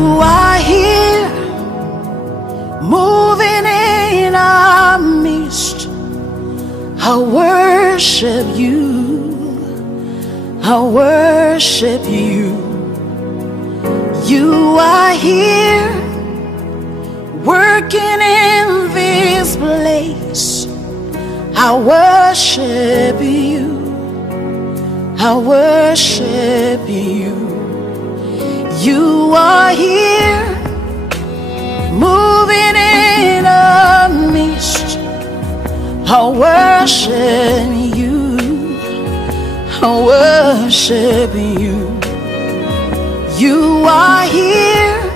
You are here, moving in our midst. I worship you, I worship you. You are here, working in this place. I worship you, I worship you. You are here, moving in our midst. I worship you, I worship you. You are here,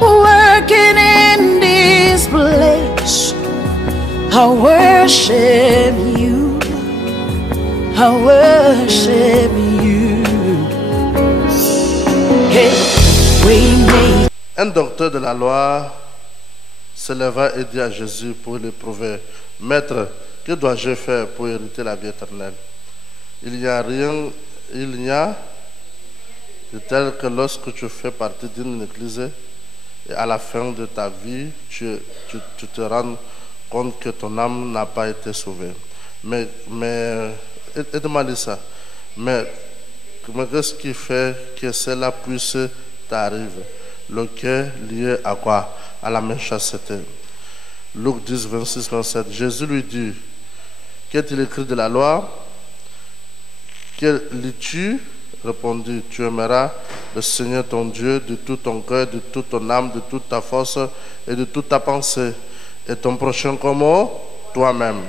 working in this place. I worship you, I worship you. Hey, we made. Un docteur de la loi se leva et dit à Jésus pour l'éprouver: Maître, que dois-je faire pour hériter la vie éternelle? Il n'y a de tel que lorsque tu fais partie d'une église et à la fin de ta vie, tu te rends compte que ton âme n'a pas été sauvée. Mais demande ça. Mais qu'est-ce qui fait que cela puisse t'arriver? Le cœur lié à quoi? À la méchanceté. Luc 10, 26, 27. Jésus lui dit: Qu'est-il écrit de la loi? Que lis-tu? Répondit: Tu aimeras le Seigneur ton Dieu de tout ton cœur, de toute ton âme, de toute ta force et de toute ta pensée, et ton prochain comme toi-même.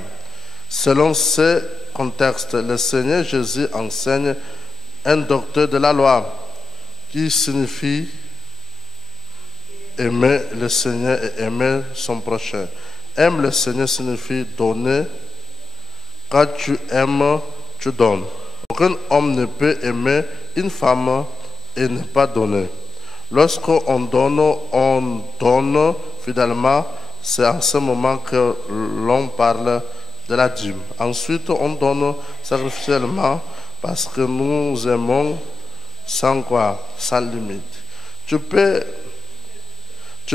Selon ce contexte, le Seigneur Jésus enseigne un docteur de la loi, qui signifie aimer le Seigneur et aimer son prochain. Aime le Seigneur signifie donner. Quand tu aimes, tu donnes. Aucun homme ne peut aimer une femme et ne pas donner. Lorsqu'on donne fidèlement. C'est en ce moment que l'on parle de la dîme. Ensuite, on donne sacrificiellement parce que nous aimons sans quoi? Sans limite. Tu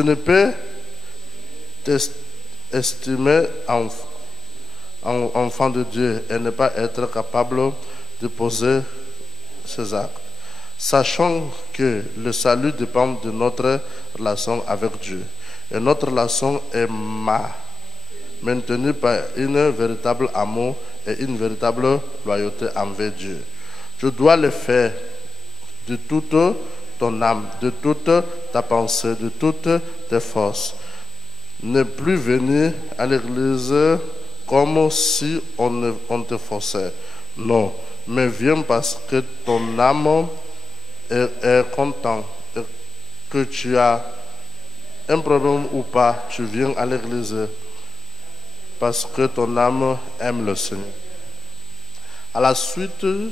ne peux t'estimer enfant de Dieu et ne pas être capable de poser ses actes. Sachant que le salut dépend de notre relation avec Dieu. Et notre relation est maintenue par un véritable amour et une véritable loyauté envers Dieu. Tu dois le faire de toute ton âme, de toute ta pensée, de toutes tes forces. Ne plus venir à l'église comme si on te forçait. Non, mais viens parce que ton âme est contente et que tu as un problème ou pas, tu viens à l'église parce que ton âme aime le Seigneur. À la suite de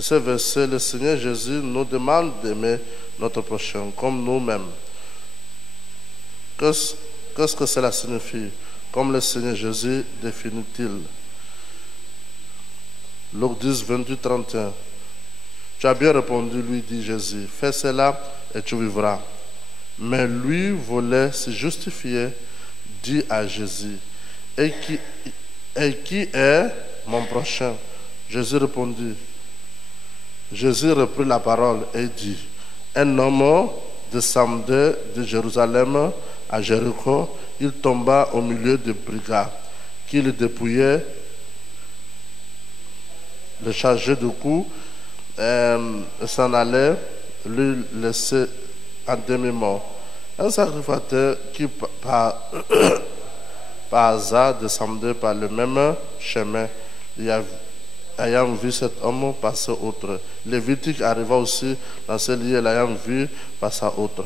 ce verset, le Seigneur Jésus nous demande d'aimer notre prochain comme nous-mêmes. Qu'est-ce que cela signifie? Comme le Seigneur Jésus définit-il? Luc 10, 28, 31. Tu as bien répondu, lui dit Jésus, fais cela et tu vivras. Mais lui voulait se justifier, dit à Jésus, et qui est mon prochain? Jésus répondit. Jésus reprit la parole et dit: un homme descendait de Jérusalem à Jéricho. Il tomba au milieu des brigands qui le dépouillaient, le chargeaient de coups, s'en allait, lui laisser en demi-mort. Un sacrificateur qui par hasard descendait par le même chemin, ayant vu cet homme passer outre. Lévitique arriva aussi dans ce lieu, l'ayant vu passer outre.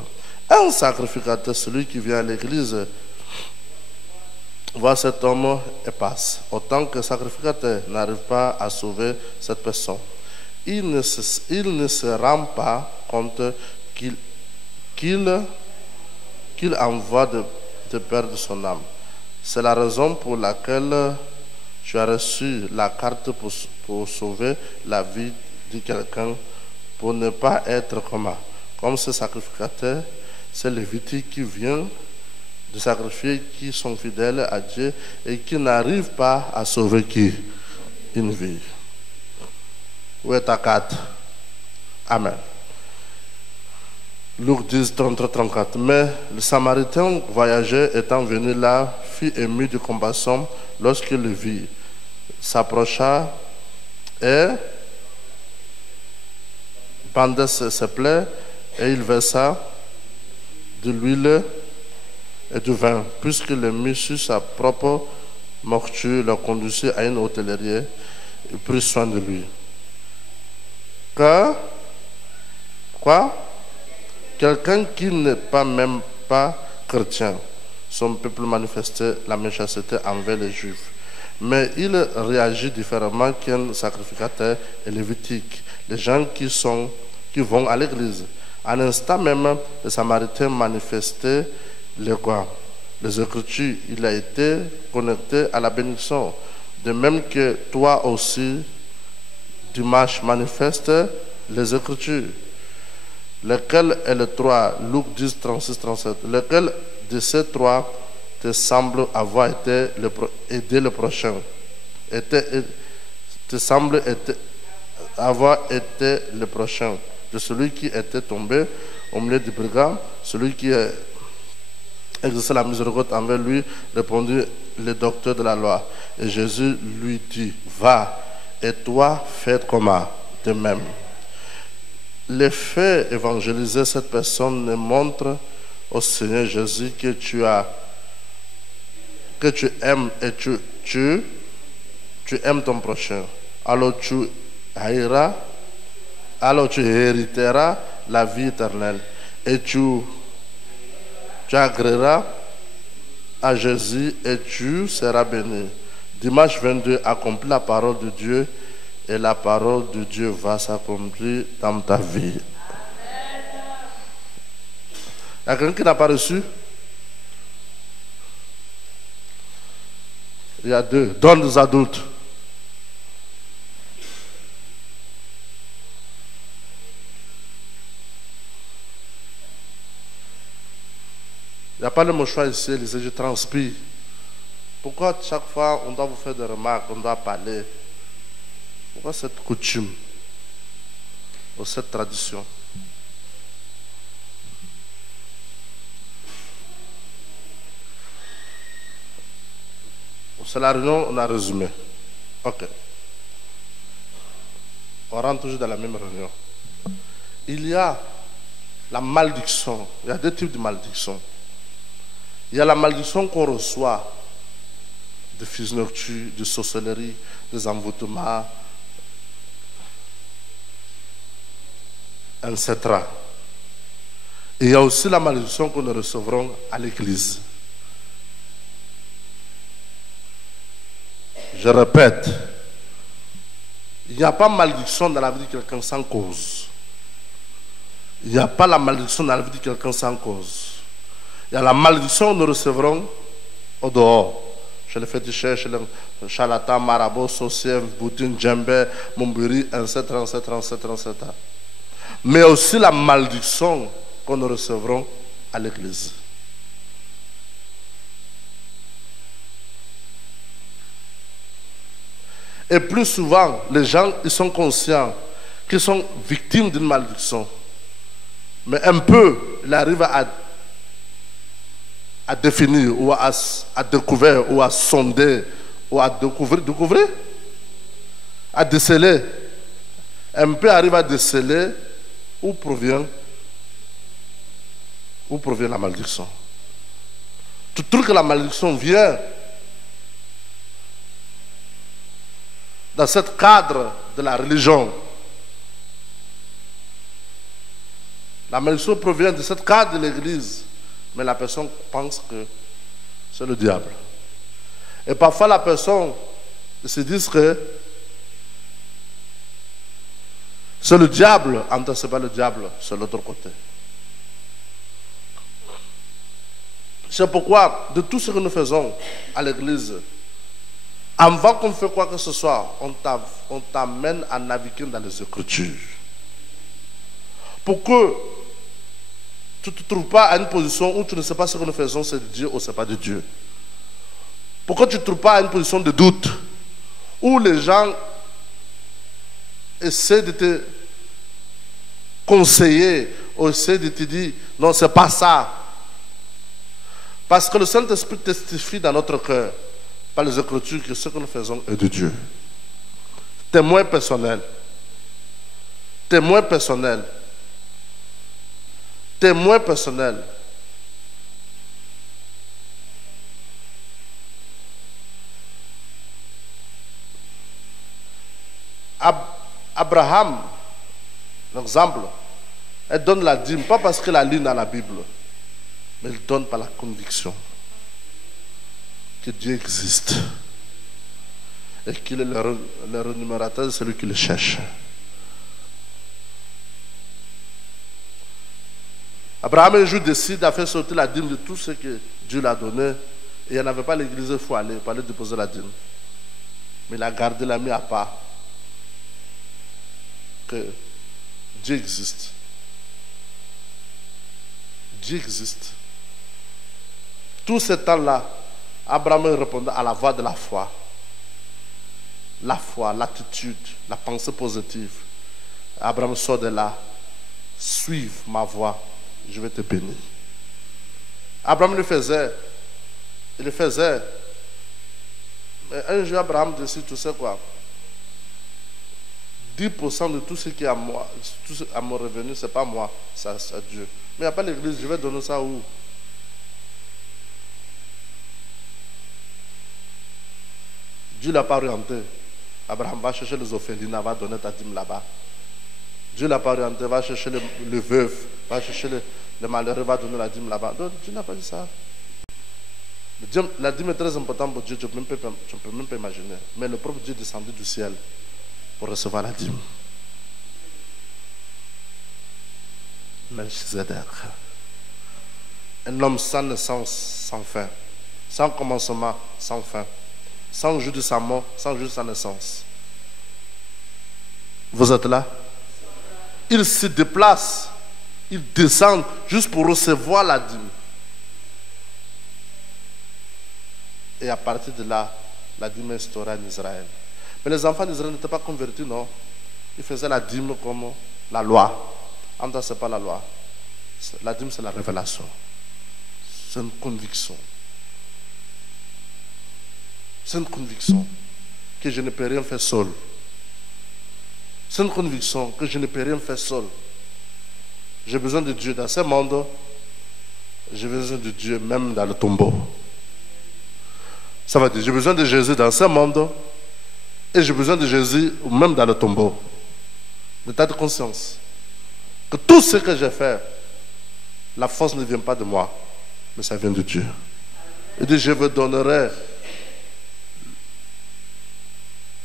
Un sacrificateur, celui qui vient à l'église, voit cet homme et passe. Autant que le sacrificateur n'arrive pas à sauver cette personne, il ne se rend pas compte qu'il envoie de perdre son âme. C'est la raison pour laquelle tu as reçu la carte pour sauver la vie de quelqu'un, pour ne pas être comment? Comme ce sacrificateur, c'est le Lévitique qui vient de sacrifier, qui sont fidèles à Dieu et qui n'arrivent pas à sauver qui? Une vie. Où est ta carte? Amen. Luc 10, 33-34. Mais le Samaritain voyageur étant venu là, fut ému de compassion lorsqu'il le vit, s'approcha et bandait ses plaies, et il versa de l'huile et du vin, puisque le mit sur sa propre morsure, le conduisit à une hôtellerie et prit soin de lui. Car, quoi? Quelqu'un qui n'est pas même pas chrétien, son peuple manifestait la méchanceté envers les Juifs. Mais il réagit différemment qu'un sacrificateur et lévitique. Les gens qui vont à l'église. À l'instant même, les Samaritains manifestaient les quoi? Les Écritures. Il a été connecté à la bénédiction. De même que toi aussi, dimanche, manifeste les Écritures. Lequel est le 3? Luc 10, 36-37. Lequel de ces trois te semble avoir été aider le prochain? Te semble avoir été le prochain de celui qui était tombé au milieu du brigand, celui qui exerçait la miséricorde envers lui, répondit le docteur de la loi. Et Jésus lui dit, va, et toi, fais comment? De même. Les faits évangéliser cette personne montre au Seigneur Jésus que tu aimes et tu aimes ton prochain. Alors tu haïras, alors tu hériteras la vie éternelle et tu agréeras à Jésus et tu seras béni. Dimanche 22, accomplis la parole de Dieu et la parole de Dieu va s'accomplir dans ta vie. Il y a quelqu'un qui n'a pas reçu? Il y a deux. Donne aux adultes. Il n'y a pas de mouchoir ici, je transpire. Pourquoi chaque fois on doit vous faire des remarques, on doit parler? Pourquoi cette coutume ou cette tradition? C'est la réunion, on a résumé. Ok. On rentre toujours dans la même réunion. Il y a la malédiction. Il y a deux types de malédiction. Il y a la malédiction qu'on reçoit de fils nocturnes, de sorcellerie, des envoûtements, etc. Et il y a aussi la malédiction que nous recevrons à l'église. Je répète, il n'y a pas de malédiction dans la vie de quelqu'un sans cause. Il n'y a pas la malédiction dans la vie de quelqu'un sans cause. Il y a la malédiction que nous recevrons au dehors. Chez les féticheurs, chez les charlatans, marabouts, sorciers, boutines, djembé, mumbiri, etc., etc., etc., etc. Mais aussi la malédiction que nous recevrons à l'église. Et plus souvent, les gens ils sont conscients qu'ils sont victimes d'une malédiction. Mais un peu, ils arrivent à définir, ou à découvrir, ou à sonder, ou à découvrir, à déceler. Un peu arrive à déceler où provient la malédiction. Tu trouves que la malédiction vient dans ce cadre de la religion. La malédiction provient de ce cadre de l'église. Mais la personne pense que c'est le diable. Et parfois la personne se dit que c'est le diable. En tant que ce n'est pas le diable, c'est l'autre côté. C'est pourquoi, de tout ce que nous faisons à l'église, avant qu'on fasse quoi que ce soit, on t'amène à naviguer dans les Écritures. Pour que Tu ne te trouves pas à une position où tu ne sais pas ce que nous faisons, c'est de Dieu ou c'est pas de Dieu. Pourquoi tu ne te trouves pas à une position de doute où les gens essaient de te conseiller ou essaient de te dire non, c'est pas ça. Parce que le Saint-Esprit testifie dans notre cœur, par les Écritures, que ce que nous faisons est de Dieu. Témoin personnel. Témoin personnel. Témoin personnel. Abraham, l'exemple, elle donne la dîme, pas parce qu'elle a lu dans la Bible, mais elle donne par la conviction que Dieu existe et qu'il est le rémunérateur de celui qui le cherche. Abraham un jour décide de faire sortir la dîme de tout ce que Dieu l'a donné. Et il n'y en avait pas l'église, il faut aller déposer la dîme. Mais il a gardé, l'a mis à part. Que Dieu existe. Dieu existe. Tout ce temps-là, Abraham répondait à la voix de la foi. La foi, l'attitude, la pensée positive. Abraham sort de là. Suive ma voix, je vais te bénir. Abraham le faisait. Il le faisait. Mais un jour, Abraham décide, tu sais quoi? 10% de tout ce qui est à moi, tout ce à mon revenu, ce n'est pas moi, c'est à Dieu. Mais il n'y a pas l'église, je vais donner ça où? Dieu ne l'a pas orienté. Abraham va chercher les orphelins, va donner ta dîme là-bas. Dieu ne l'a pas orienté, va chercher le veuf, va chercher le malheureux, va donner la dîme là-bas. Donc Dieu n'a pas dit ça. La dîme est très importante pour Dieu, tu ne peux même pas imaginer. Mais le propre Dieu est descendu du ciel pour recevoir la dîme. Melchizedek. Un homme sans naissance, sans fin. Sans commencement, sans fin. Sans jour de sa mort, sans jour de sa naissance. Vous êtes là? Il se déplace, il descend juste pour recevoir la dîme. Et à partir de là, la dîme est instaurée en Israël. Mais les enfants d'Israël n'étaient pas convertis, non. Ils faisaient la dîme comme la loi. En même temps, ce n'est pas la loi. La dîme, c'est la révélation. C'est une conviction. C'est une conviction que je ne peux rien faire seul. C'est une conviction que je ne peux rien faire seul. J'ai besoin de Dieu dans ce monde. J'ai besoin de Dieu même dans le tombeau. Ça veut dire, j'ai besoin de Jésus dans ce monde. Et j'ai besoin de Jésus même dans le tombeau. L'état de conscience. Que tout ce que j'ai fait, la force ne vient pas de moi, mais ça vient de Dieu. Il dit, je vous donnerai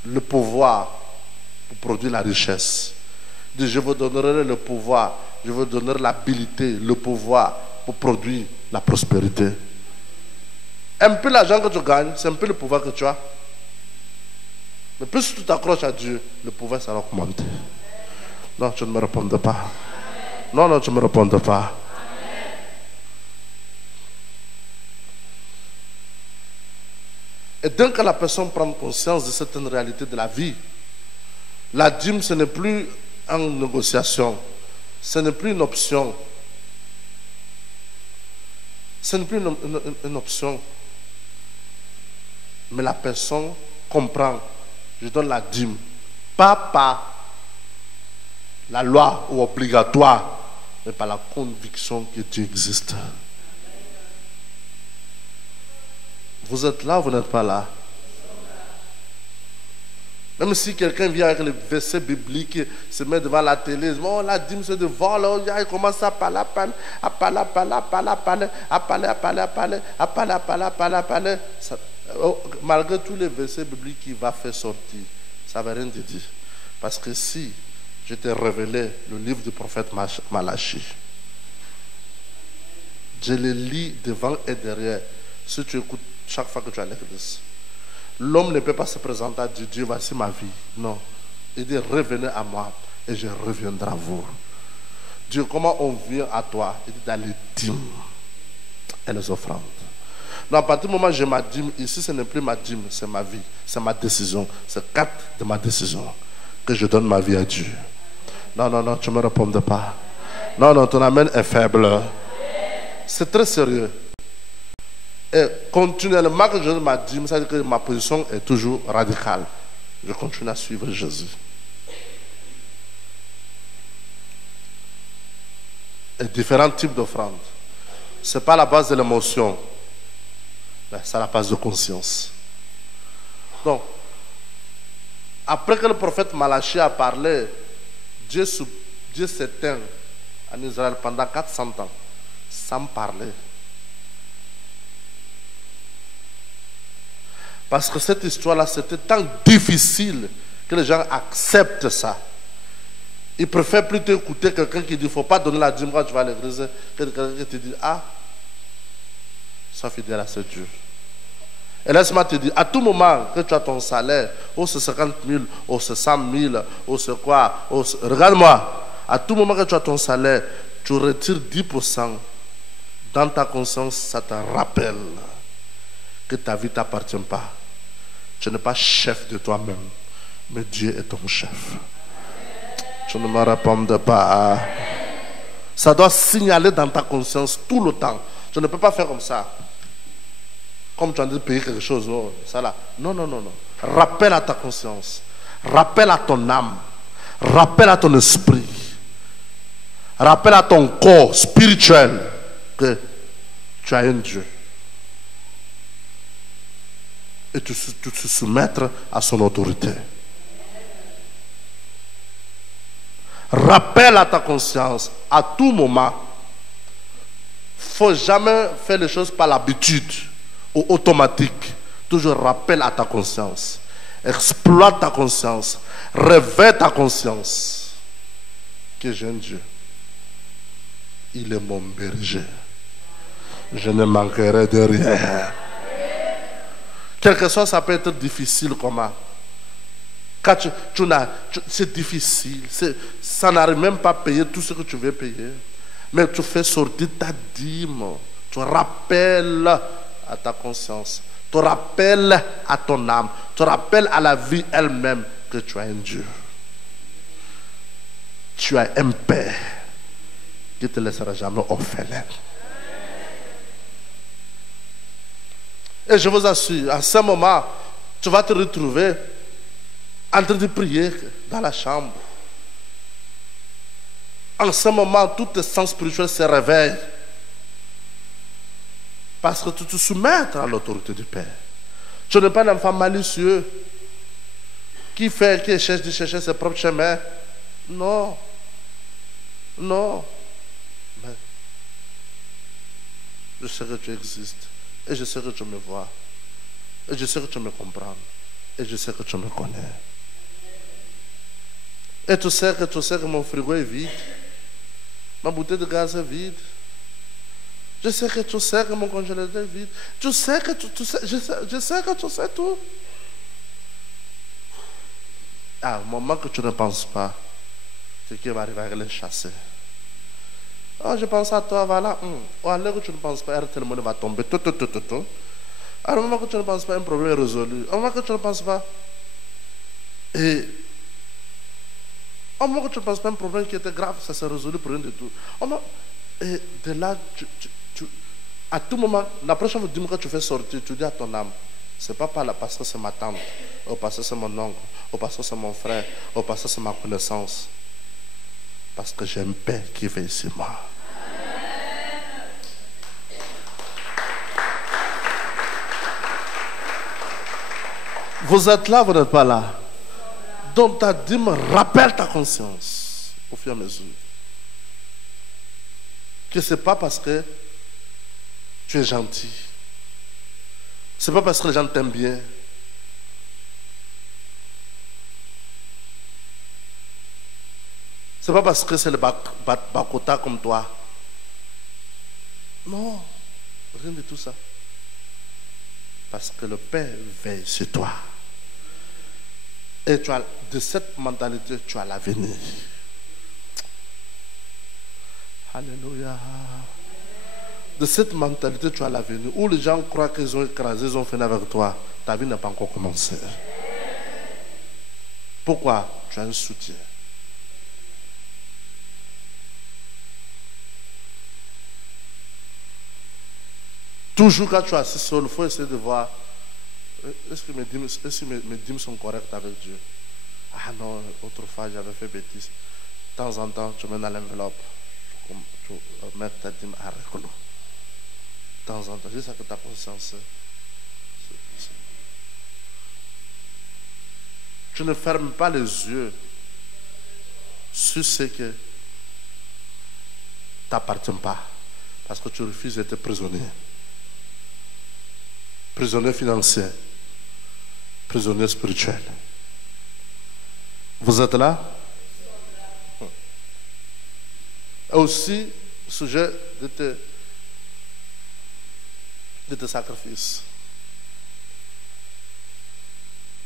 le pouvoir pour produire la richesse. Il dit, je vous donnerai le pouvoir, je vous donnerai l'habilité, le pouvoir pour produire la prospérité. Un peu l'argent que tu gagnes, c'est un peu le pouvoir que tu as. Mais plus tu t'accroches à Dieu, le pouvoir sera augmenté. Non, tu ne me réponds pas. Non, tu ne me réponds pas. Et dès que la personne prend conscience de certaines réalités de la vie, la dîme, ce n'est plus une négociation, ce n'est plus une option. Ce n'est plus une option. Mais la personne comprend. Je donne la dîme, pas par la loi ou obligatoire, mais par la conviction que Dieu existe. Vous êtes là ou vous n'êtes pas là? Même si quelqu'un vient avec le verset biblique, se met devant la télé, oh, la dîme c'est de vol, oh, il commence à parler, malgré tous les versets bibliques qu'il va faire sortir, ça ne va rien te dire. Parce que si je t'ai révélé le livre du prophète Malachi, je le lis devant et derrière. Si tu écoutes chaque fois que tu as l'église, l'homme ne peut pas se présenter à Dieu, Dieu, voici ma vie. Non. Il dit, revenez à moi et je reviendrai à vous. Dieu, comment on vient à toi? Il dit dans les dîmes et les offrandes. Donc à partir du moment où j'ai ma dîme, ici ce n'est plus ma dîme, c'est ma vie, c'est ma décision, c'est l'acte de ma décision que je donne ma vie à Dieu. Non, non, non, tu ne me réponds pas. Non, non, ton amen est faible. C'est très sérieux. Et continuellement que je donne ma dîme, ça veut dire que ma position est toujours radicale. Je continue à suivre Jésus. Et différents types d'offrandes. Ce n'est pas la base de l'émotion, mais c'est la base de conscience. Donc, après que le prophète Malachie a parlé, Dieu s'éteint en Israël pendant 400 ans, sans parler. Parce que cette histoire-là, c'était tant difficile que les gens acceptent ça. Ils préfèrent plutôt écouter quelqu'un qui dit il ne faut pas donner la dîme quand tu vas à l'église, que quelqu'un qui te dit ah, sois fidèle à ce Dieu. Et laisse-moi te dire, à tout moment que tu as ton salaire, ou c'est 50 000, ou c'est 100 000, ou c'est quoi, regarde-moi, à tout moment que tu as ton salaire, tu retires 10%, dans ta conscience, ça te rappelle que ta vie ne t'appartient pas. Tu n'es pas chef de toi-même, mais Dieu est ton chef. Tu ne me réponds pas. Ça doit signaler dans ta conscience tout le temps. Je ne peux pas faire comme ça. Comme tu as dit de payer quelque chose. Oh, ça là. Non, non, non, non. Rappelle à ta conscience. Rappelle à ton âme. Rappelle à ton esprit. Rappelle à ton corps spirituel que tu as un Dieu. Et tu te soumettre à son autorité. Rappelle à ta conscience à tout moment. Il ne faut jamais faire les choses par l'habitude ou automatique. Toujours rappelle à ta conscience. Exploite ta conscience. Réveille ta conscience. Que j'ai un Dieu. Il est mon berger. Je ne manquerai de rien. Quel que soit, ça peut être difficile comment. Quand c'est difficile, ça n'arrive même pas à payer tout ce que tu veux payer. Mais tu fais sortir ta dîme. Tu rappelles à ta conscience. Tu rappelles à ton âme. Tu rappelles à la vie elle-même que tu as un Dieu. Tu as un Père qui ne te laissera jamais orphelin. Et je vous assure, à ce moment, tu vas te retrouver en train de prier dans la chambre. En ce moment, tous tes sens spirituels se réveillent. Parce que tu te soumets à l'autorité du Père. Tu n'es pas un enfant malicieux qui cherche de chercher ses propres chemins. Non. Non. Mais je sais que tu existes. Et je sais que tu me vois. Et je sais que tu me comprends. Et je sais que tu me connais. Et tu sais que mon frigo est vide. Ma bouteille de gaz est vide. Je sais que mon congélateur est vide. Je sais que tu sais tout. À un moment que tu ne penses pas, c'est qui va arriver à les chasser. Oh, je pense à toi, voilà. Oh, à l'heure que tu ne penses pas, le monde va tomber. À un moment que tu ne penses pas, un problème est résolu. À un moment que tu ne penses pas. Et au moment que tu ne penses pas, un problème qui était grave, ça s'est résolu pour rien de tout. Et de là, à tout moment, la prochaine fois que tu fais sortir, tu dis à ton âme, c'est pas là parce que c'est ma tante, ou parce que c'est mon oncle, ou parce que c'est mon frère, ou parce que c'est ma connaissance. Parce que j'ai un Père qui veille sur moi. Vous êtes là, vous n'êtes pas là. Donc ta dîme rappelle ta conscience au fur et à mesure. Que ce n'est pas parce que tu es gentil. Ce n'est pas parce que les gens t'aiment bien. Ce n'est pas parce que c'est le Bakota comme toi. Non, rien de tout ça. Parce que le Père veille sur toi. Et de cette mentalité, tu as l'avenir. Alléluia. De cette mentalité, tu as l'avenir. Où les gens croient qu'ils ont écrasé, ils ont fini avec toi. Ta vie n'a pas encore commencé. Pourquoi? Tu as un soutien. Toujours quand tu es assis seul, il faut essayer de voir est-ce que mes dîmes sont correctes avec Dieu. Ah non, autrefois j'avais fait bêtise. De temps en temps, tu mets dans l'enveloppe, tu mets ta dîme à reclo. De temps en temps, c'est ça que ta conscience. Tu ne fermes pas les yeux sur ce qui ne t'appartient pas. Parce que tu refuses d'être prisonnier. Prisonnier financier. Prisonnier spirituel. Vous êtes là? Et aussi, sujet de tes sacrifices.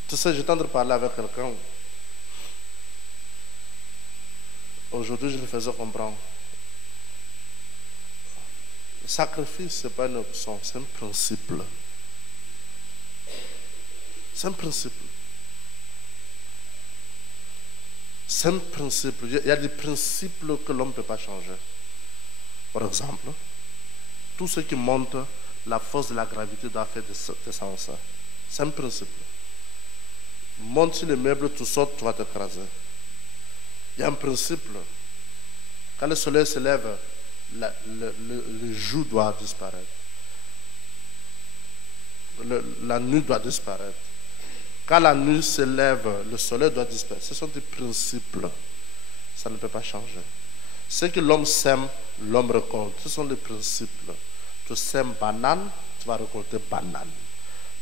Tu sais, j'étais en train de parler avec quelqu'un. Aujourd'hui, je le faisais comprendre. Le sacrifice, ce n'est pas une option, c'est un principe. C'est un principe. C'est un principe. Il y a des principes que l'homme ne peut pas changer. Par exemple, tout ce qui monte, la force de la gravité doit faire descendre. C'est un principe. Monte sur les meubles, tu sautes, tu vas t'écraser. Il y a un principe. Quand le soleil se lève, le jour doit disparaître. La nuit doit disparaître. Quand la nuit se lève, le soleil doit disparaître. Ce sont des principes. Ça ne peut pas changer. Ce que l'homme sème, l'homme récolte. Ce sont des principes. Tu sèmes banane, tu vas récolter banane.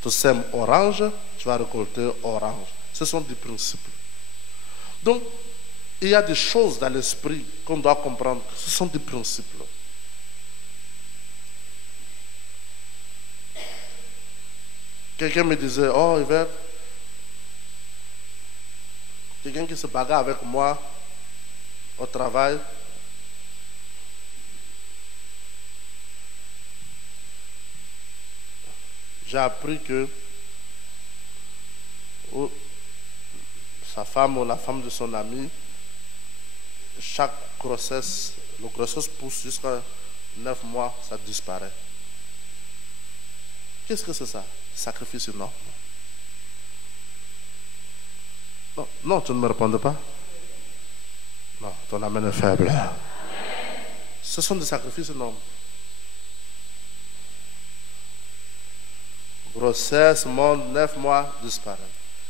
Tu sèmes orange, tu vas récolter orange. Ce sont des principes. Donc, il y a des choses dans l'esprit qu'on doit comprendre. Ce sont des principes. Quelqu'un me disait, oh, Yves, quelqu'un qui se bagarre avec moi au travail, j'ai appris que sa femme ou la femme de son ami, chaque grossesse, la grossesse pousse jusqu'à 9 mois, ça disparaît. Qu'est-ce que c'est ça? Sacrifice énorme. Non, non, tu ne me réponds pas. Non, ton amen est faible. Ce sont des sacrifices énormes. Grossesse, monde, 9 mois, disparaît.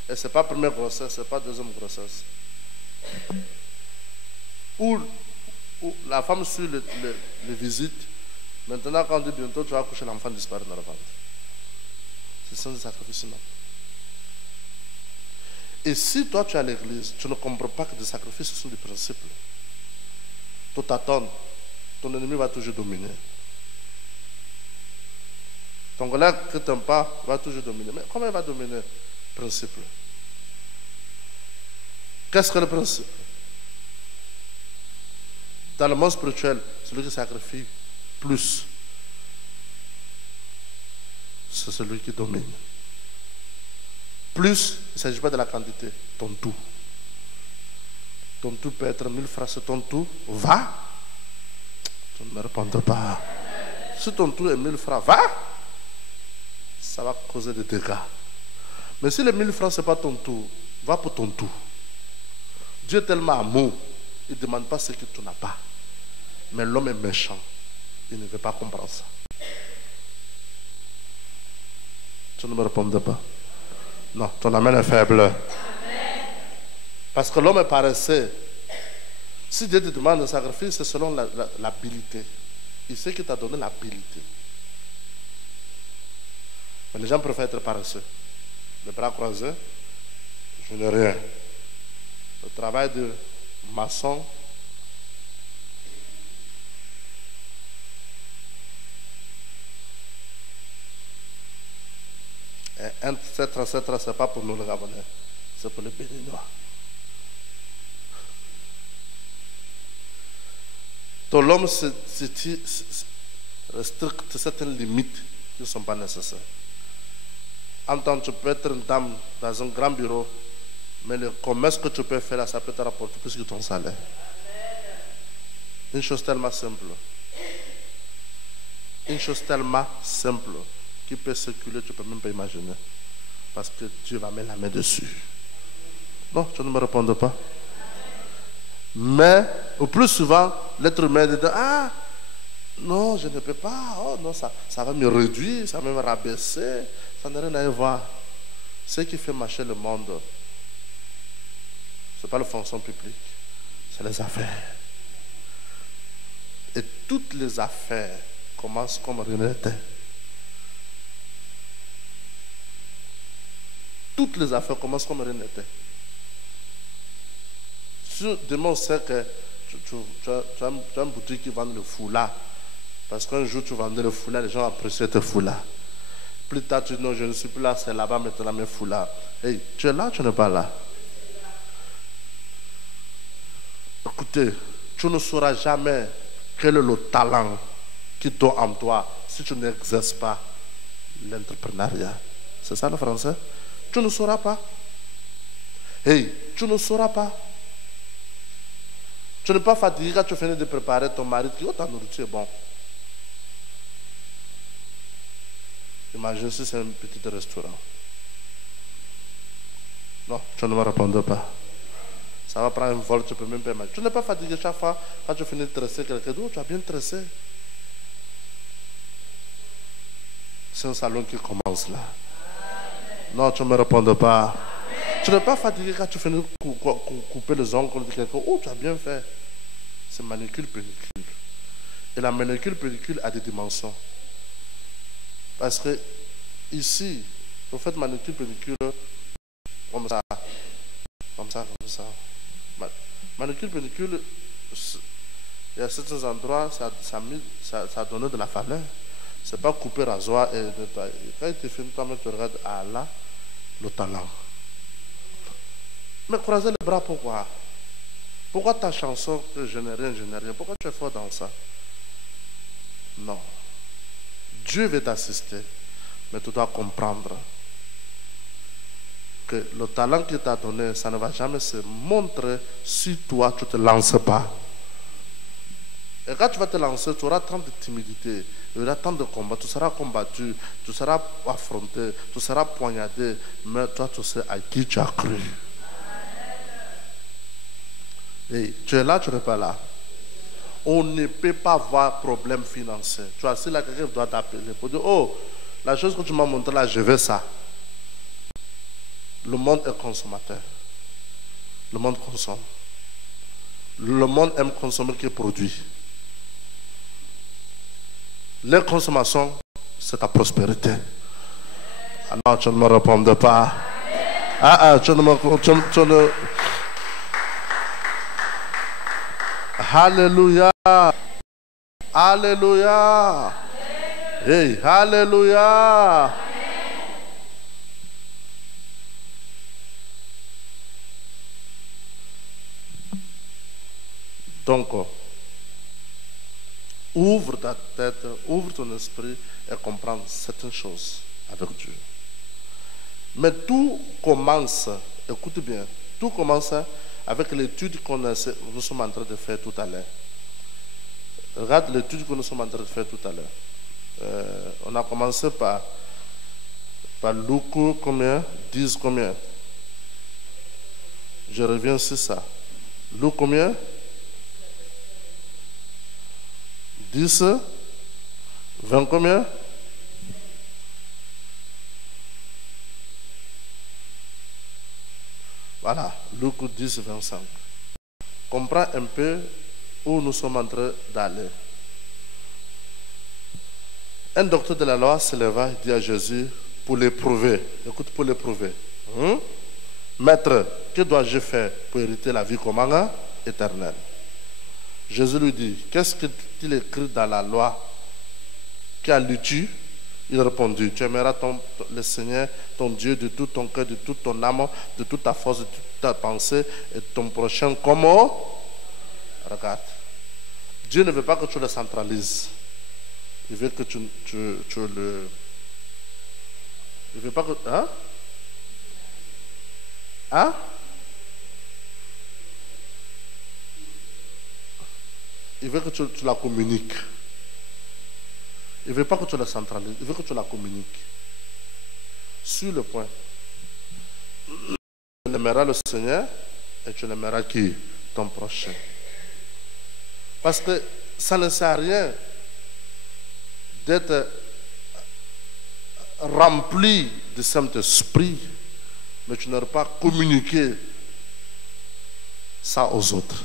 Et ce n'est pas première grossesse, ce n'est pas deuxième grossesse. Ou la femme suit les visites. Maintenant, quand on dit bientôt, tu vas accoucher, l'enfant disparaît dans le ventre. Ce sont des sacrifices énormes. Et si toi tu es à l'église, tu ne comprends pas que des sacrifices ce sont des principes. Tout t'attendre, ton ennemi va toujours dominer. Ton collègue que tu n'aimes pas va toujours dominer. Mais comment il va dominer? Principe. Qu'est-ce que le principe? Dans le monde spirituel, celui qui sacrifie plus, c'est celui qui domine. Plus, il ne s'agit pas de la quantité, ton tout. Ton tout peut être 1000 francs, c'est ton tout, va. Tu ne me réponds pas. Si ton tout est 1000 francs, va. Ça va causer des dégâts. Mais si les 1000 francs, ce n'est pas ton tout, va pour ton tout. Dieu est tellement amour, il ne demande pas ce que tu n'as pas. Mais l'homme est méchant, il ne veut pas comprendre ça. Tu ne me réponds pas. Non, ton amen est faible. Amen. Parce que l'homme est paresseux. Si Dieu te demande un sacrifice, c'est selon l'habilité. Il sait qu'il t'a donné l'habilité. Mais les gens préfèrent être paresseux. Les bras croisés, je n'ai rien. Le travail de maçon, etc., ce n'est pas pour nous les Gabonais, c'est pour les Béninois. Donc l'homme restricte certaines limites qui ne sont pas nécessaires. En tant que tu peux être une dame dans un grand bureau, mais le commerce que tu peux faire là, ça peut te rapporter plus que ton salaire. Une chose tellement simple. Une chose tellement simple qui peut circuler, tu ne peux même pas imaginer. Parce que Dieu va mettre la main dessus. Non, tu ne me réponds pas. Mais, au plus souvent, l'être humain dit, ah, non, je ne peux pas. Oh non, ça va me réduire, ça va me rabaisser. Ça n'a rien à voir. Ce qui fait marcher le monde, ce n'est pas la fonction publique, c'est les affaires. Et toutes les affaires commencent comme rien n'était. Toutes les affaires commencent comme rien n'était. Si demain on sait que tu as une boutique qui vend le foulard, parce qu'un jour tu vendais le foulard, les gens appréciaient tes foulards. Plus tard tu dis non, je ne suis plus là, c'est là-bas maintenant mes foulards. Hey, tu es là, tu n'es pas là. Écoutez, tu ne sauras jamais quel est le talent qui doit en toi si tu n'exerces pas l'entrepreneuriat. C'est ça le français? Tu ne sauras pas. Hey, tu ne sauras pas. Tu n'es pas fatigué quand tu finis de préparer ton mari, tu dis, oh, ta nourriture est bon. Imagine si c'est un petit restaurant. Non, tu ne me réponds pas. Ça va prendre un vol, tu ne peux même pas imaginer. Tu n'es pas fatigué chaque fois quand tu finis de tresser quelqu'un d'autre, tu as bien tressé. C'est un salon qui commence là. Non, tu ne me réponds pas. Tu n'es pas fatigué quand tu finis de couper les ongles de quelqu'un. Oh, tu as bien fait. C'est manicure, pédicure. Et la manicure, pédicure a des dimensions. Parce que ici, vous faites manicure, pédicure comme ça. Comme ça, comme ça. Manicure, pédicure, il y a certains endroits, ça donne de la valeur. C'est pas couper rasoir et nettoyer. Quand il te filme, toi-même, tu regardes, ah là, le talent. Mais croiser les bras, pourquoi? Pourquoi ta chanson que je n'ai rien, pourquoi tu es fort dans ça? Non. Dieu veut t'assister, mais tu dois comprendre que le talent qu'il t'a donné, ça ne va jamais se montrer si toi, tu ne te lances pas. Et quand tu vas te lancer, tu auras tant de timidité, il y aura tant de combats, tu seras combattu, tu seras affronté, tu seras poignardé, mais toi, tu sais à qui tu as cru. Et tu es là, tu n'es pas là. On ne peut pas avoir problème financier. Tu as si là, quelqu'un doit t'appeler pour dire, oh, la chose que tu m'as montré là, je veux ça. Le monde est consommateur. Le monde consomme. Le monde aime consommer qui produit. Les consommations, c'est ta prospérité. Ah non, tu ne me réponds pas. Tu ne... Alléluia. Alléluia. Hey, alléluia. Donc, ouvre ta tête, ouvre ton esprit et comprends certaines choses avec Dieu. Mais tout commence, écoute bien, tout commence avec l'étude que nous sommes en train de faire tout à l'heure. Regarde l'étude que nous sommes en train de faire tout à l'heure. On a commencé par Luc combien? 10 combien? Je reviens sur ça. Luc combien? 10, 20 combien? Voilà, Luc 10, 25. Comprends un peu où nous sommes en train d'aller. Un docteur de la loi se leva et dit à Jésus pour l'éprouver. Écoute, pour l'éprouver. Maître, que dois-je faire pour hériter la vie comment? Éternelle. Jésus lui dit, qu'est-ce qu'il écrit dans la loi? Qu'as lu-tu? Il répondit, tu aimeras le Seigneur, ton Dieu, de tout ton cœur, de toute ton âme, de toute ta force, de toute ta pensée, et ton prochain comme... Regarde. Dieu ne veut pas que tu le centralises. Il veut que tu le... Il veut pas que... Hein? Hein? Il veut que tu la communiques. Il ne veut pas que tu la centralises. Il veut que tu la communiques. Sur le point. Tu aimeras le Seigneur et tu aimeras qui? Ton prochain. Parce que ça ne sert à rien d'être rempli de Saint-Esprit, mais tu n'auras pas communiqué ça aux autres.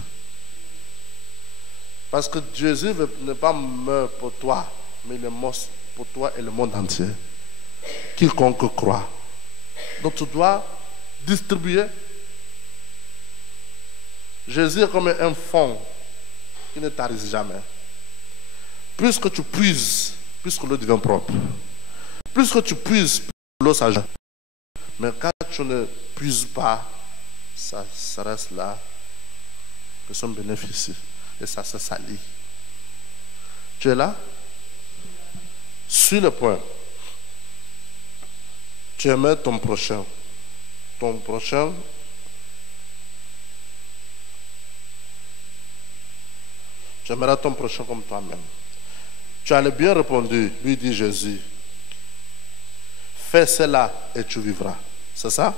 Parce que Jésus n'est pas mort pour toi, mais il est mort pour toi et le monde entier. Quiconque croit. Donc tu dois distribuer. Jésus est comme un fond qui ne tarisse jamais. Plus que tu puises, plus que l'eau devient propre. Plus que tu puises, plus que l'eau s'ajoute. Mais quand tu ne puises pas, ça reste là, que son bénéfice. Et ça se salit. Tu es là? Sur le point. Tu aimais ton prochain. Ton prochain. Tu aimeras ton prochain comme toi-même. Tu as bien répondu, lui dit Jésus. Fais cela et tu vivras. C'est ça?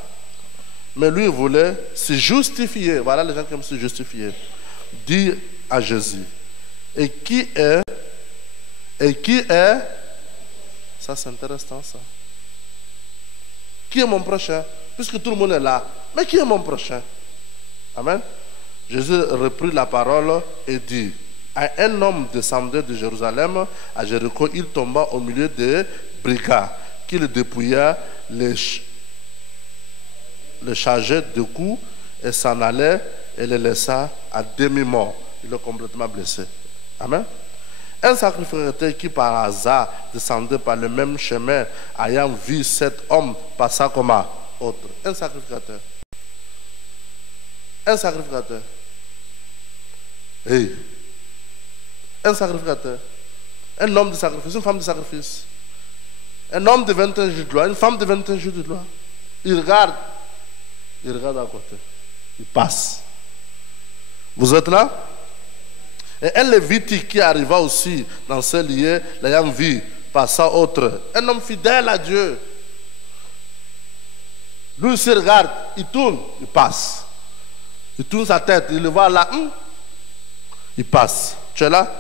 Mais lui, il voulait se justifier. Voilà les gens qui aiment se justifier. Dit à Jésus. Et qui est? Ça, c'est intéressant, ça. Qui est mon prochain? Puisque tout le monde est là. Mais qui est mon prochain? Amen. Jésus reprit la parole et dit, à un homme descendait de Jérusalem à Jéricho, il tomba au milieu des brigands qui le dépouilla, le chargeait de coups et s'en allait et le laissa à demi-mort. Il est complètement blessé. Amen. Un sacrificateur qui par hasard descendait par le même chemin, ayant vu cet homme passer comme un autre. Un sacrificateur. Un sacrificateur. Hey. Un sacrificateur. Un homme de sacrifice, une femme de sacrifice. Un homme de 21 jours de gloire, une femme de 21 jours de gloire. Il regarde à côté. Il passe. Vous êtes là? Et un lévitique qui arriva aussi dans ce lieu, l'ayant vu passer autre. Un homme fidèle à Dieu. Lui, il se regarde, il tourne, il passe. Il tourne sa tête, il le voit là, il passe. Tu es là?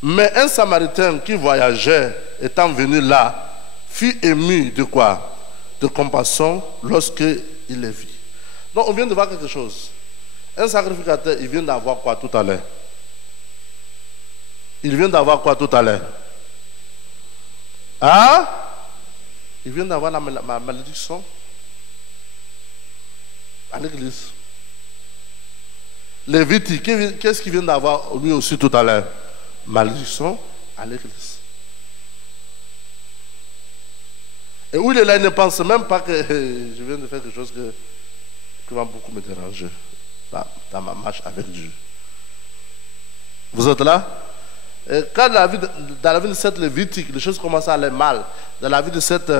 Mais un Samaritain qui voyageait, étant venu là, fut ému de quoi? De compassion lorsqu'il les vit. Donc on vient de voir quelque chose. Un sacrificateur, il vient d'avoir quoi tout à l'heure? Il vient d'avoir quoi tout à l'heure? Hein? Il vient d'avoir la malédiction à l'église. Lévitique, qu'est-ce qu'il vient d'avoir lui aussi tout à l'heure? Malédiction à l'église. Et où il est là, il ne pense même pas que je viens de faire quelque chose qui va beaucoup me déranger dans ma marche avec Dieu. Vous êtes là? Et quand dans la vie de cette lévitique, les choses commencent à aller mal. Dans la vie de cette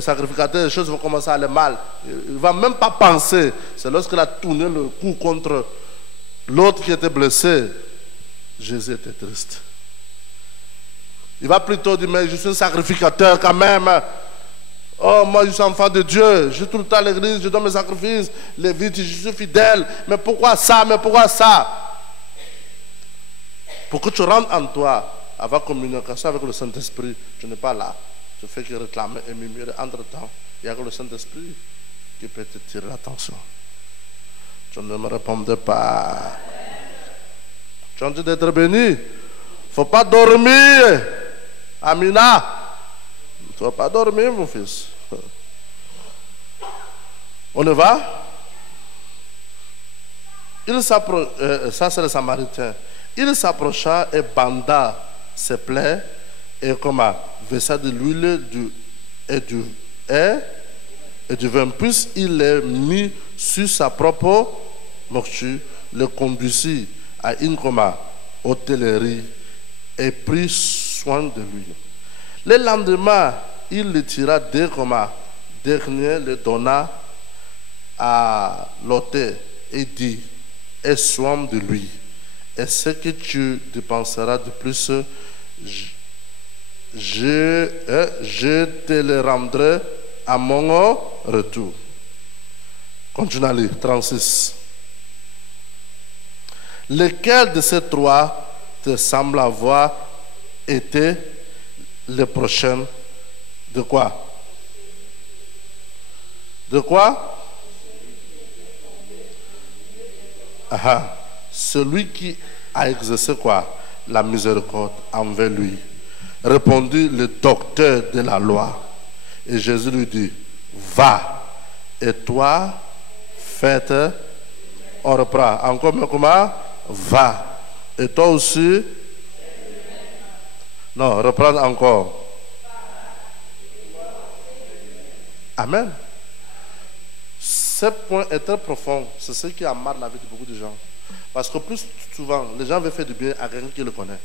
sacrificateur, les choses vont commencer à aller mal. Il ne va même pas penser. C'est lorsqu'il a tourné le cou contre l'autre qui était blessé. Jésus était triste. Il va plutôt dire, mais je suis un sacrificateur quand même. Oh, moi je suis enfant de Dieu. Je suis tout le temps à l'église, je donne mes sacrifices. Lévite, je suis fidèle. Mais pourquoi ça? Mais pourquoi ça? Pour que tu rentres en toi, avoir communication avec le Saint-Esprit, tu n'es pas là. Tu fais que réclamer et murmurer. Entre-temps, il n'y a que le Saint-Esprit qui peut te tirer l'attention. Tu ne me répondais pas. Tu as dit d'être béni. Il ne faut pas dormir. Amina. Tu ne vas pas dormir, mon fils. On y va? Ça, c'est le Samaritain. Il s'approcha et banda ses plaies et versa de l'huile et du vin. Puis il les mit sur sa propre morsure, le conduisit à une hôtellerie et prit soin de lui. Le lendemain, il le tira dernier, le donna à l'hôtel et dit, aie soin de lui. Et ce que tu dépenseras de plus, je te le rendrai à mon retour. Continue à lire, 36. Lequel de ces trois te semble avoir été le prochain de quoi? De quoi? Celui qui a exercé quoi? La miséricorde envers lui. Répondit le docteur de la loi. Et Jésus lui dit, va, et toi, faites. On reprend. Encore comment? Va. Et toi aussi? Non, reprendre encore. Amen. Ce point est très profond. C'est ce qui amarre la vie de beaucoup de gens. Parce que plus souvent, les gens veulent faire du bien à quelqu'un qui le connaît.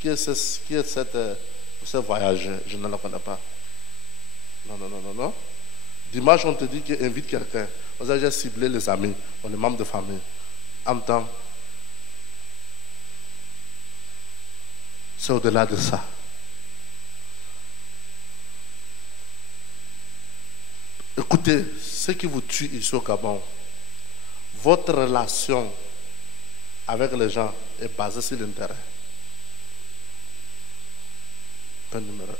Qui est ce voyageur? Je ne le connais pas. Non. Dimanche, on te dit qu'il invite quelqu'un. Vous avez déjà ciblé les amis, les membres de famille. En même temps, c'est au-delà de ça. Écoutez, ce qui vous tue ici au Gabon, votre relation avec les gens est basée sur l'intérêt. Point numéro 1.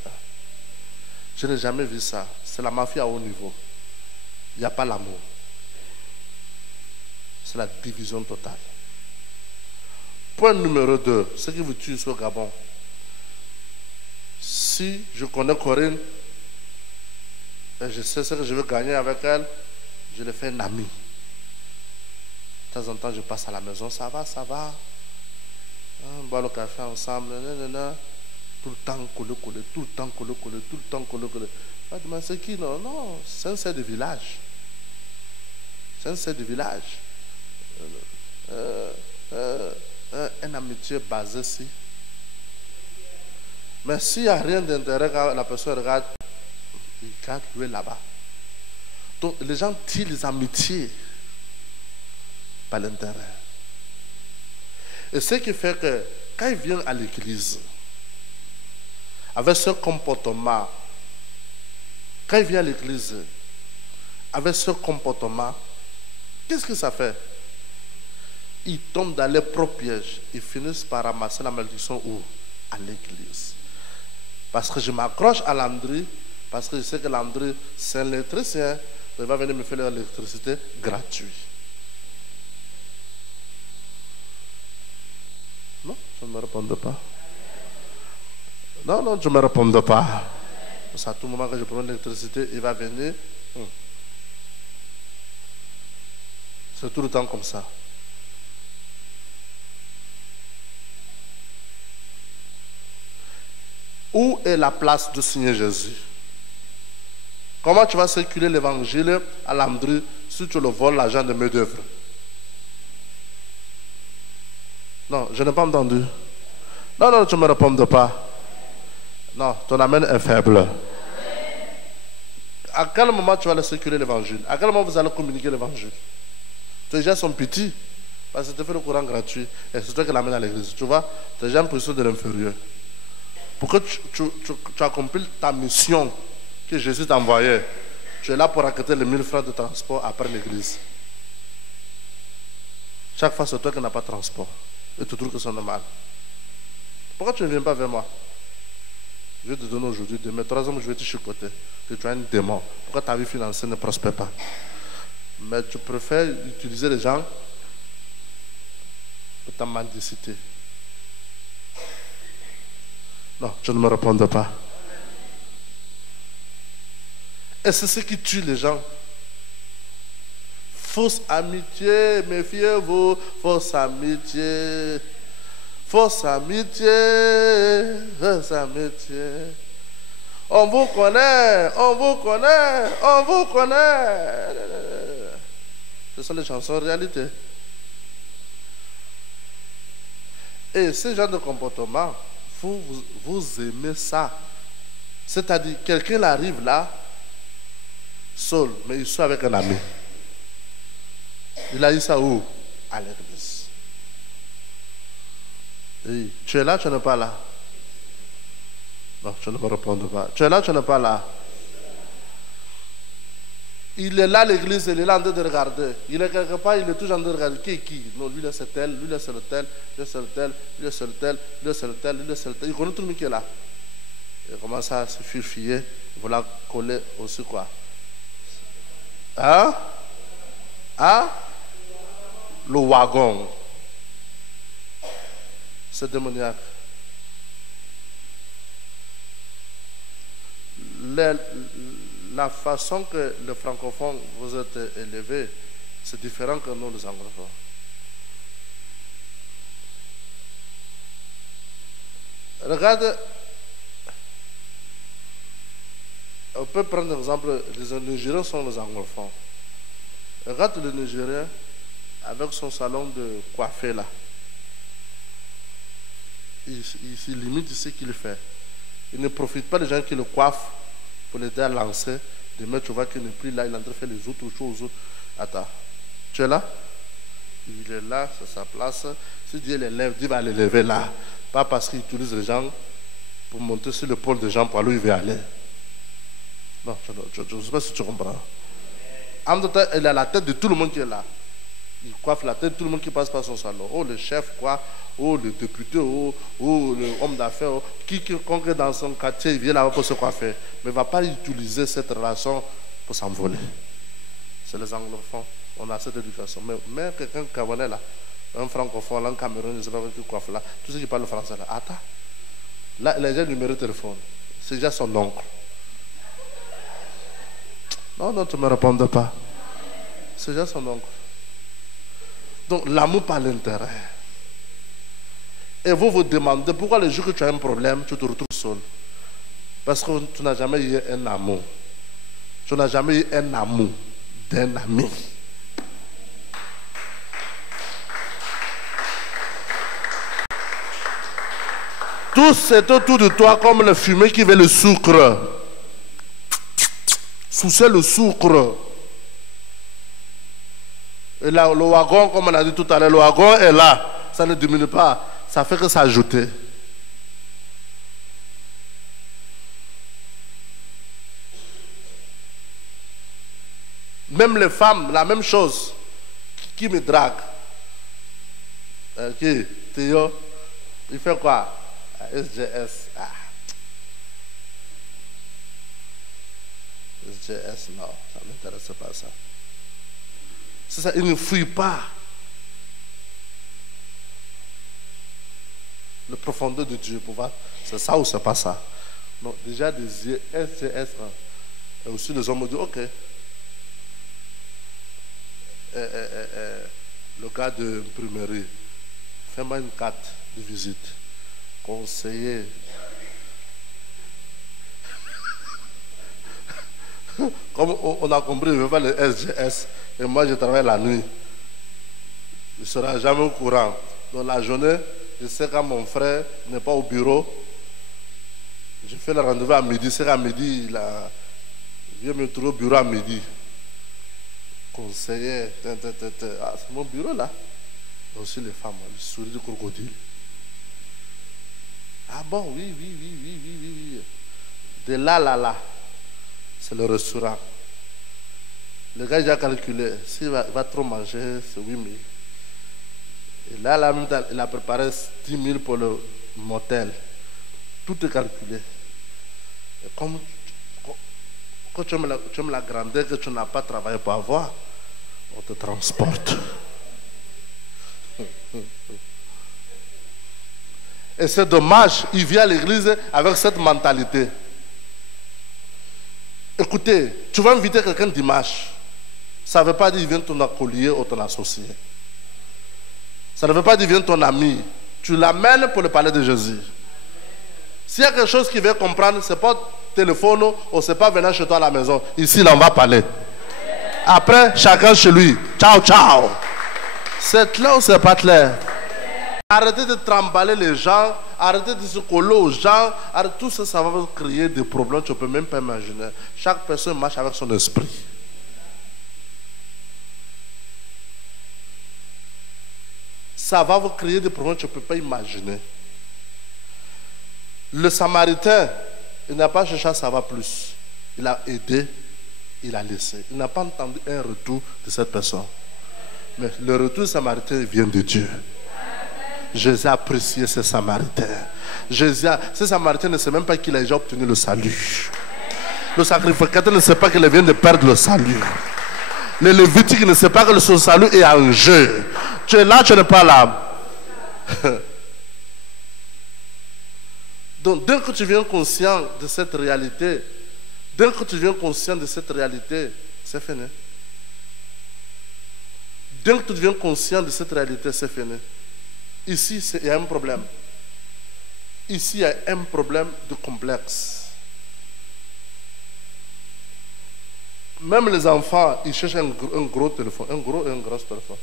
Je n'ai jamais vu ça. C'est la mafia à haut niveau. Il n'y a pas l'amour. C'est la division totale. Point numéro 2. Ce qui vous tue ici au Gabon. Si je connais Corinne, et je sais ce que je veux gagner avec elle, je le fais un ami. De temps en temps, je passe à la maison, ça va. On boit le café ensemble, tout le temps collé, tout le temps collé. Mais c'est qui? Non, c'est un set de village. Une amitié basée ici. Mais s'il n'y a rien d'intérêt, quand la personne regarde, il garde lui là-bas. Donc les gens tirent les amitiés par l'intérêt. Et ce qui fait que quand ils viennent à l'église, avec ce comportement, qu'est-ce que ça fait? Ils tombent dans les propres pièges. Ils finissent par ramasser la malédiction où? À l'église. Parce que je m'accroche à Landry, parce que je sais que Landry, c'est un électricien, il va venir me faire l'électricité gratuite. Non, je ne me réponds pas. Non, je ne me réponds pas. Parce qu'à tout moment que je prends l'électricité, il va venir. C'est tout le temps comme ça. Où est la place du Seigneur Jésus? Comment tu vas circuler l'évangile à Landry si tu le voles l'argent de main d'œuvre? Non, je n'ai pas entendu. Non, tu ne me réponds pas. Non, ton amen est faible. À quel moment tu vas aller circuler l'évangile? À quel moment vous allez communiquer l'évangile? Tes gens sont petits. Parce que tu fais le courant gratuit. Et c'est toi qui l'amènes à l'église. Tu vois, tu as déjà l'impression de l'inférieur. Pour que tu accomplisses ta mission que Jésus t'a envoyée, tu es là pour acquitter les 1000 francs de transport après l'église. Chaque fois, c'est toi qui n'as pas de transport. Et tu trouves que c'est normal. Pourquoi tu ne viens pas vers moi? Je vais te donner aujourd'hui, demain, 3 ans, je vais te chicoter. Que tu as une démon. Pourquoi ta vie financière ne prospère pas? Mais tu préfères utiliser les gens pour ta mendicité. Non, je ne me réponds pas. Et c'est ce qui tue les gens. Fausse amitié, méfiez-vous. Fausse amitié. Fausse amitié. Fausse amitié. On vous connaît. Ce sont les chansons en réalité. Et ce genre de comportement, vous aimez ça. C'est-à-dire, quelqu'un arrive là, seul, mais il soit avec un ami. Il a eu ça où? À l'église. Et tu es là, tu n'es pas là? Non, tu ne me réponds pas. Tu es là, tu n'es pas là? Il est là à l'église, il est là en train de regarder. Il est quelque part, il est toujours en train de regarder. Qui est qui? Non, lui là c'est tel, lui là c'est le tel, lui c'est le tel, lui c'est le tel, lui c'est le tel, lui c'est le tel. Il connaît tout le monde qui est là. Il commence à se furfier. Il va la coller aussi quoi? Hein? Hein? Le wagon. C'est démoniaque. La façon que les francophones vous êtes élevés, c'est différent que nous les anglophones. Regarde, on peut prendre l'exemple, les Nigériens sont les anglophones. Regarde le Nigérien avec son salon de coiffé là. Il se limite de ce qu'il fait. Il ne profite pas des gens qui le coiffent pour l'aider à lancer. Demain, tu vois qu'il n'est plus là, il est en train de faire les autres choses. Attends, tu es là? Il est là, c'est sa place. Si Dieu l'élève, Dieu va l'élever là. Pas parce qu'il utilise les gens pour monter sur l'épaule des gens pour aller où il veut aller. Non, je ne sais pas si tu comprends. En même temps, il a la tête de tout le monde qui est là. Il coiffe la tête de tout le monde qui passe par son salon. Oh, le chef, quoi. Oh, le député, oh, l'homme d'affaires. Oh. Quiconque est dans son quartier, il vient là pour se coiffer. Mais il ne va pas utiliser cette relation pour s'envoler. C'est les anglophones. On a cette éducation. Mais quelqu'un camerounais là, un francophone, un Cameroun, je ne sais pas qui coiffe là, tous ceux qui parlent français là, attends. Là, il a déjà le numéro de téléphone. C'est déjà son oncle. Non, tu ne me réponds pas. C'est déjà son oncle. Donc, l'amour par l'intérêt. Et vous vous demandez pourquoi le jour que tu as un problème, tu te retrouves seul. Parce que tu n'as jamais eu un amour. Tu n'as jamais eu un amour d'un ami. Tout c'est autour de toi comme le fumée qui veut le sucre. Sucer le sucre. Et là, le wagon, comme on a dit tout à l'heure, le wagon est là. Ça ne diminue pas. Ça fait que ça ajoute. Même les femmes, la même chose. Qui me drague? Qui? Théo? Il fait quoi? SGS. SGS, non. Ça ne m'intéresse pas ça. C'est ça, il ne fuit pas le profondeur de Dieu pour voir c'est ça ou c'est pas ça. Donc déjà des SGS, et aussi les hommes disent ok. Le gars de l'imprimerie, fais-moi une carte de visite. Conseiller. Comme on a compris, je vais faire le SGS. Et moi, je travaille la nuit. Il ne sera jamais au courant. Dans la journée, je sais quand mon frère n'est pas au bureau. Je fais le rendez-vous à midi. C'est qu'à midi, il vient me trouver au bureau à midi. Conseiller. Ah, c'est mon bureau là. Aussi les femmes, le sourire du crocodile. Ah bon, oui. De là. C'est le restaurant. Le gars, il a calculé. S'il va trop manger, c'est 8 000. Et là, même temps, il a préparé 10 000 pour le motel. Tout est calculé. Et comme quand tu aimes la grandeur que tu n'as pas travaillé pour avoir, on te transporte. Et c'est dommage, il vient à l'église avec cette mentalité. Écoutez, tu vas inviter quelqu'un dimanche. Ça ne veut pas dire qu'il vient ton acolyte ou ton associé. Ça ne veut pas dire qu'il vient ton ami. Tu l'amènes pour le parler de Jésus. S'il y a quelque chose qu'il veut comprendre, ce n'est pas téléphone ou ce n'est pas venir chez toi à la maison. Ici, là, on va parler. Après, chacun chez lui. Ciao. C'est clair ou c'est pas clair? Arrêtez de trimballer les gens, arrêtez de se coller aux gens. Tout ça, ça va vous créer des problèmes, tu ne peux même pas imaginer. Chaque personne marche avec son esprit. Ça va vous créer des problèmes, tu ne peux pas imaginer. Le Samaritain, il n'a pas cherché à savoir plus. Il a aidé, il a laissé. Il n'a pas entendu un retour de cette personne. Mais le retour du Samaritain vient de Dieu. Jésus a apprécié ce Samaritain. Ce Samaritain ne sait même pas qu'il a déjà obtenu le salut. Le sacrificateur ne sait pas qu'il vient de perdre le salut. Le Lévitique ne sait pas que son salut est en jeu. Tu es là, tu n'es pas là. Donc, dès que tu viens conscient de cette réalité, c'est fini. Dès que tu deviens conscient de cette réalité, c'est fini. Ici, il y a un problème. Ici, il y a un problème de complexe. Même les enfants, ils cherchent un gros téléphone, un gros téléphone.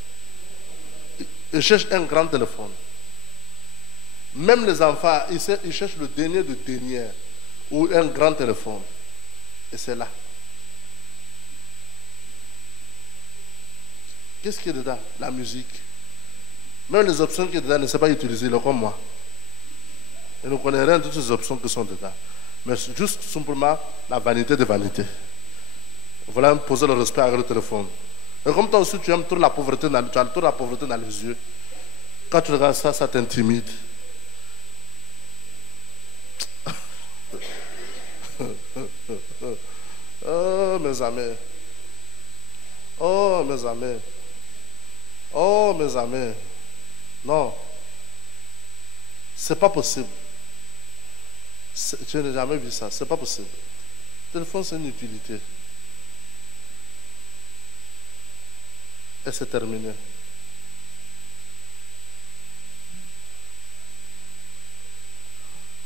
Ils cherchent un grand téléphone. Même les enfants, ils cherchent le dernier de dernier ou un grand téléphone. Et c'est là. Qu'est-ce qui est dedans? La musique. Même les options qui sont dedans, ne sait pas utiliser, comme moi. Et nous connaissons rien de toutes ces options qui sont dedans. Mais juste simplement la vanité de vanité. Voilà, poser le respect avec le téléphone. Et comme toi aussi, tu aimes trop la pauvreté, tu as trop la pauvreté dans les yeux. Quand tu regardes ça, ça t'intimide. Oh, mes amis. Oh, mes amis. Oh, mes amis. Non. C'est pas possible. Je n'ai jamais vu ça. C'est pas possible. Le téléphone, c'est une utilité. Et c'est terminé.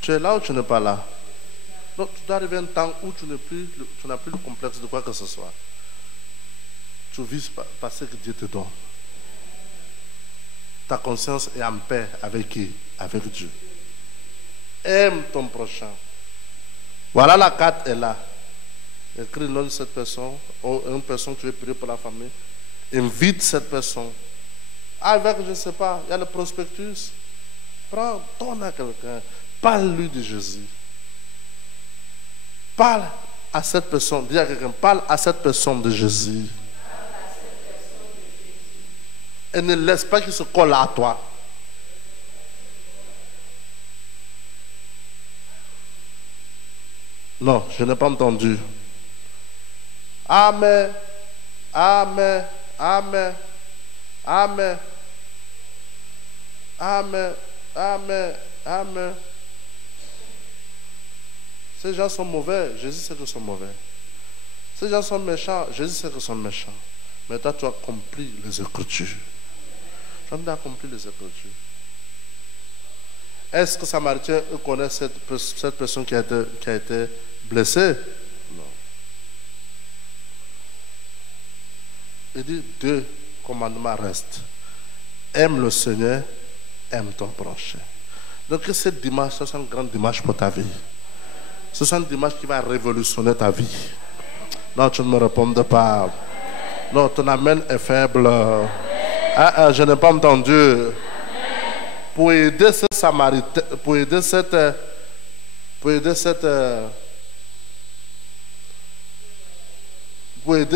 Tu es là ou tu n'es pas là? Donc, tu dois arriver à un temps où tu n'as plus le complexe de quoi que ce soit. Tu vis par ce que Dieu te donne. Ta conscience est en paix avec qui? Avec Dieu. Aime ton prochain. Voilà, la carte est là. Écris le nom de cette personne, ou une personne que tu veux prier pour la famille. Invite cette personne. Avec, je ne sais pas, il y a le prospectus. Prends, donne à quelqu'un. Parle-lui de Jésus. Parle à cette personne. Dis à quelqu'un, parle à cette personne de Jésus. Et ne laisse pas qu'il se colle à toi. Non, je n'ai pas entendu. Amen. Amen. Amen. Amen. Amen. Amen. Amen. Ces gens sont mauvais, Jésus sait qu'ils sont mauvais. Ces gens sont méchants, Jésus sait qu'ils sont méchants. Mais toi, tu as accompli les Écritures. Tu as accompli les Écritures. Est-ce que Samaritain connaît cette personne qui a été blessée? Non. Il dit, 2 commandements restent. Aime le Seigneur, aime ton prochain. Donc cette dimanche, c'est une grande dimanche pour ta vie. Ce sont une dimanche qui va révolutionner ta vie. Non, tu ne me réponds pas. Non, ton amen est faible. Je n'ai pas entendu. Pour aider ce Samaritain, pour aider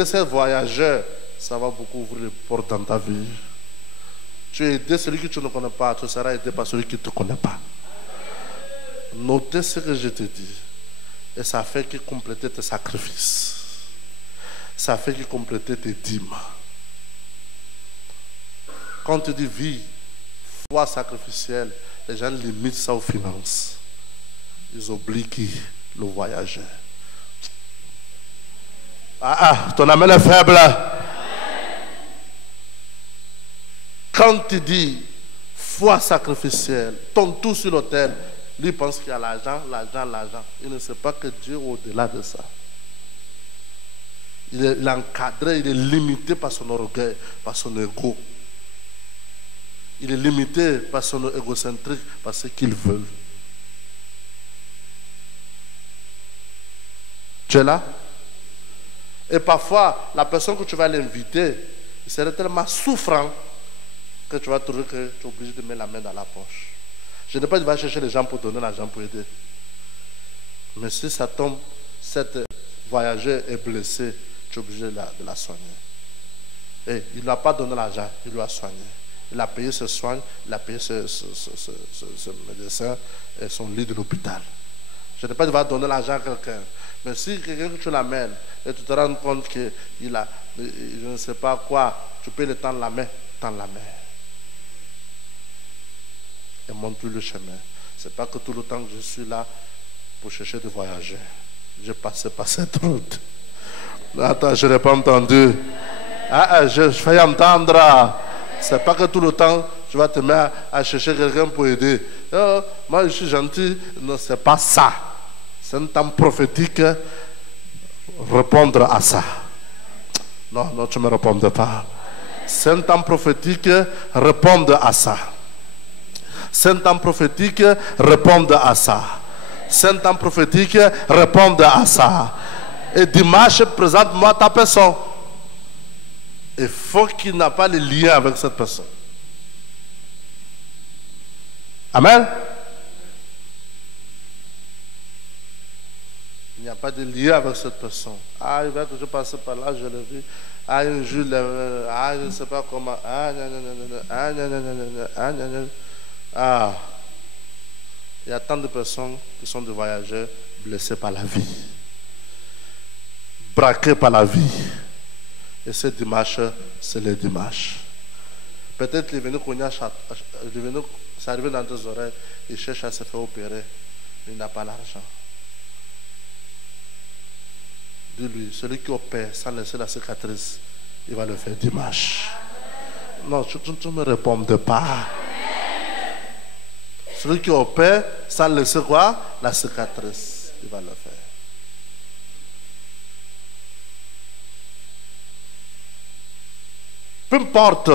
cette voyageur, ça va beaucoup ouvrir les portes dans ta vie. Tu as aidé celui que tu ne connais pas, tu seras aidé par celui qui ne te connaît pas. Notez ce que je te dis. Et ça fait que compléter tes sacrifices. Ça fait que compléter tes dîmes. Quand tu dis vie, foi sacrificielle, les gens limitent ça aux finances. Ils oublient qui? Le voyageur. Ton amen est faible. Quand tu dis foi sacrificielle, ton tout sur l'autel, lui pense qu'il y a l'argent. Il ne sait pas que Dieu est au-delà de ça. Il est encadré, il est limité par son orgueil, par son ego. Il est limité par son égocentrique, par ce qu'il veut. Tu es là? Et parfois, la personne que tu vas l'inviter, il serait tellement souffrant que tu vas trouver que tu es obligé de mettre la main dans la poche. Je ne dis pas que tu vas chercher les gens pour donner l'argent pour aider. Mais si ça tombe, cette voyageur est blessée, tu es obligé de la soigner. Et il ne lui a pas donné l'argent, il lui a soigné. Il a payé ses soins, il a payé ce médecin et son lit de l'hôpital. Je ne dis pas que tu vas donner l'argent à quelqu'un. Mais si quelqu'un que tu l'amènes et tu te rends compte qu'il a, je ne sais pas quoi, tu peux le tendre la main, tendre la main. Et montre-lui le chemin. Ce n'est pas que tout le temps que je suis là pour chercher de voyager. Je passais par cette route. Attends, je n'ai pas entendu. Je fais entendre. C'est pas que tout le temps tu vas te mettre à chercher quelqu'un pour aider. Oh, moi je suis gentil. Non, c'est pas ça. C'est un temps prophétique. Répondre à ça. Non, non, tu ne me réponds pas. C'est un temps prophétique. Répondre à ça. C'est un temps prophétique. Répondre à ça. C'est un temps prophétique. Répondre à ça. Et dimanche, présente-moi ta personne. Il faut qu'il n'a pas de lien avec cette personne. Amen. Il n'y a pas de lien avec cette personne. Ah, il va que je passe par là, je l'ai vu. Ah, un jour, je ne sais pas comment. Ah, il y a tant de personnes qui sont des voyageurs blessés par la vie, braqués par la vie. Et ce dimanche, c'est le dimanche. Peut-être qu'il est venu c'est arrivé dans tes oreilles, il cherche à se faire opérer, il n'a pas l'argent. Dis-lui, celui qui opère sans laisser la cicatrice, il va le faire dimanche. Non, tu ne me réponds pas. Celui qui opère sans laisser quoi? La cicatrice, il va le faire. Peu importe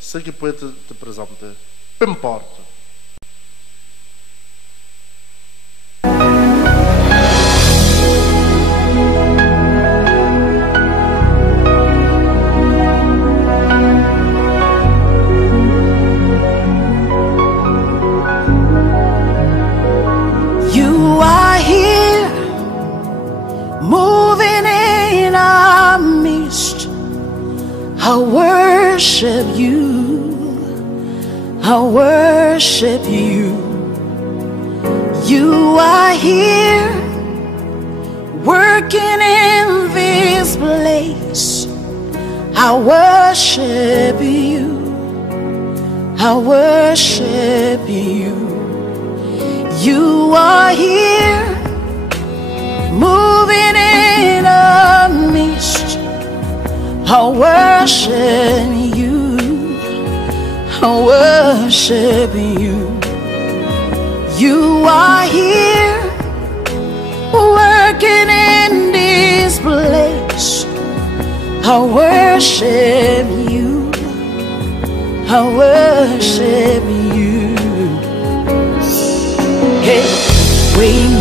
ce qui peut te présenter. Peu importe. You are here, moving in our midst. I worship you, I worship you. You are here, working in this place. I worship you, I worship you. You are here, moving in our midst. I worship you, I worship you. You are here, working in this place. I worship you, I worship you. Hey, we